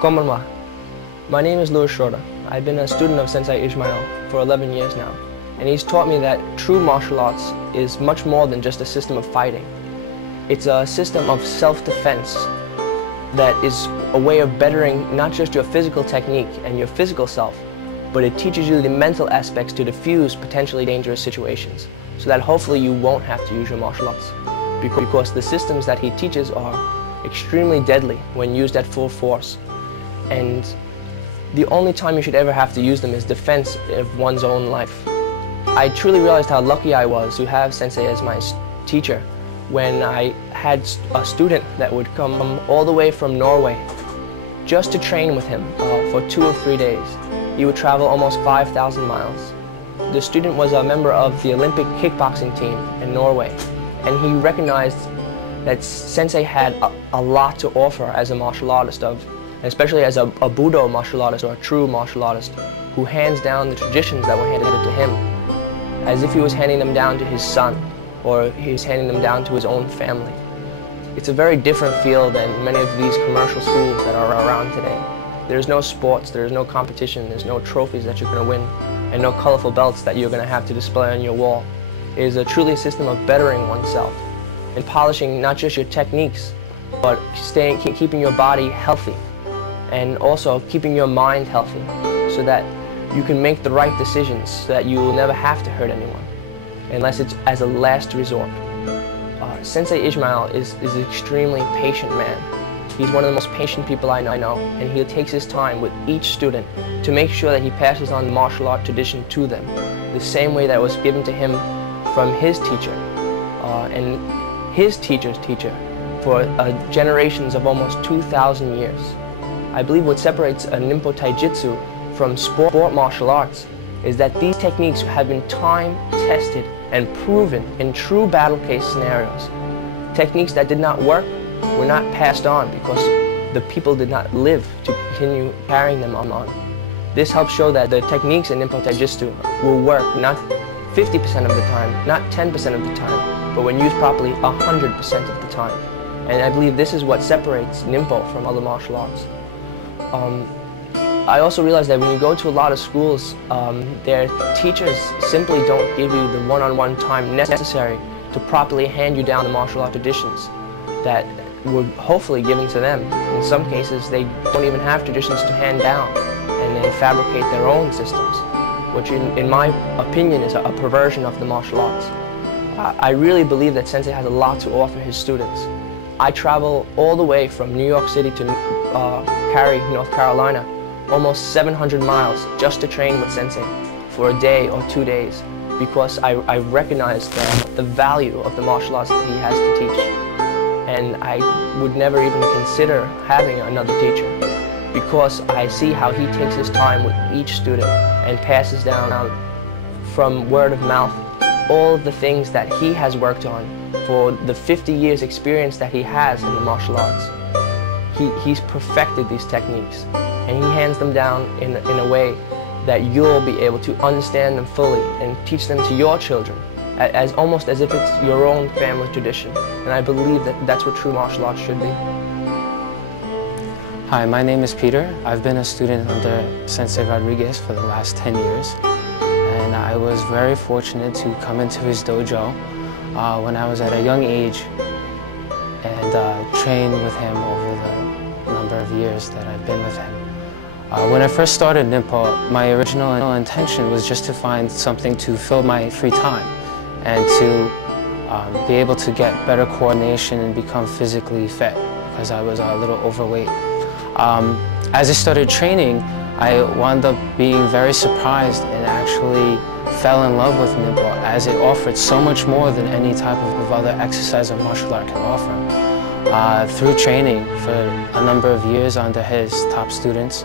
Konbanwa. My name is Louis Schroeder. I've been a student of Sensei Ishmael for 11 years now, and he's taught me that true martial arts is much more than just a system of fighting. It's a system of self-defense that is a way of bettering not just your physical technique and your physical self, but it teaches you the mental aspects to diffuse potentially dangerous situations, so that hopefully you won't have to use your martial arts. Because the systems that he teaches are extremely deadly when used at full force. And the only time you should ever have to use them is defense of one's own life. I truly realized how lucky I was to have Sensei as my teacher when I had a student that would come all the way from Norway just to train with him for 2 or 3 days. He would travel almost 5,000 miles. The student was a member of the Olympic kickboxing team in Norway, and he recognized that Sensei had a lot to offer as a martial artist, especially as a Budo martial artist or a true martial artist who hands down the traditions that were handed to him as if he was handing them down to his son or he's handing them down to his own family. It's a very different feel than many of these commercial schools that are around today. There's no sports, there's no competition, there's no trophies that you're going to win, and no colorful belts that you're going to have to display on your wall. It is truly a system of bettering oneself and polishing not just your techniques, but keeping your body healthy, and also keeping your mind healthy so that you can make the right decisions so that you will never have to hurt anyone, unless it's as a last resort. Sensei Ishmael is an extremely patient man. He's one of the most patient people I know, and he takes his time with each student to make sure that he passes on the martial art tradition to them, the same way that was given to him from his teacher and his teacher's teacher for generations of almost 2,000 years. I believe what separates a Ninpo Taijutsu from sport martial arts is that these techniques have been time-tested and proven in true battle case scenarios. Techniques that did not work were not passed on because the people did not live to continue carrying them on. This helps show that the techniques in Ninpo Taijutsu will work not 50% of the time, not 10% of the time, but when used properly, 100% of the time. And I believe this is what separates Ninpo from other martial arts. I also realized that when you go to a lot of schools, their teachers simply don't give you the one-on-one time necessary to properly hand you down the martial art traditions that were hopefully given to them. In some cases, they don't even have traditions to hand down, and they fabricate their own systems, which in my opinion is a perversion of the martial arts. I really believe that Sensei has a lot to offer his students. I travel all the way from New York City to Cary, North Carolina, almost 700 miles just to train with Sensei for a day or 2 days, because I recognize the value of the martial arts that he has to teach. And I would never even consider having another teacher, because I see how he takes his time with each student and passes down from word of mouth all of the things that he has worked on for the 50 years experience that he has in the martial arts. He's perfected these techniques, and he hands them down in a way that you'll be able to understand them fully and teach them to your children, almost as if it's your own family tradition. And I believe that that's what true martial arts should be. Hi, my name is Peter. I've been a student under Sensei Rodriguez for the last 10 years, and I was very fortunate to come into his dojo when I was at a young age and train with him over the number of years that I've been with him. When I first started Ninpo, my original intention was just to find something to fill my free time and to be able to get better coordination and become physically fit, because I was a little overweight. As I started training, I wound up being very surprised and actually fell in love with Ninpo, as it offered so much more than any type of other exercise or martial art can offer. Through training for a number of years under his top students,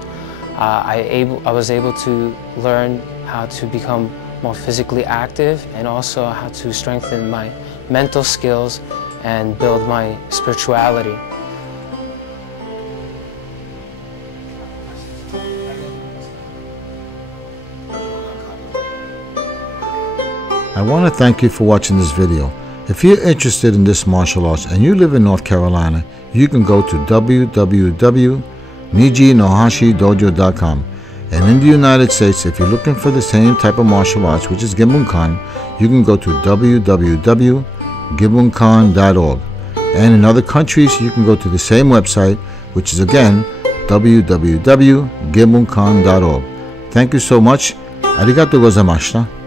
I was able to learn how to become more physically active and also how to strengthen my mental skills and build my spirituality. I want to thank you for watching this video. If you're interested in this martial arts and you live in North Carolina, you can go to www.niji.nohashidojo.com. And in the United States, if you're looking for the same type of martial arts, which is Genbukan, you can go to www.genbukan.org. And in other countries, you can go to the same website, which is again www.genbukan.org. Thank you so much. Arigatou gozaimashita.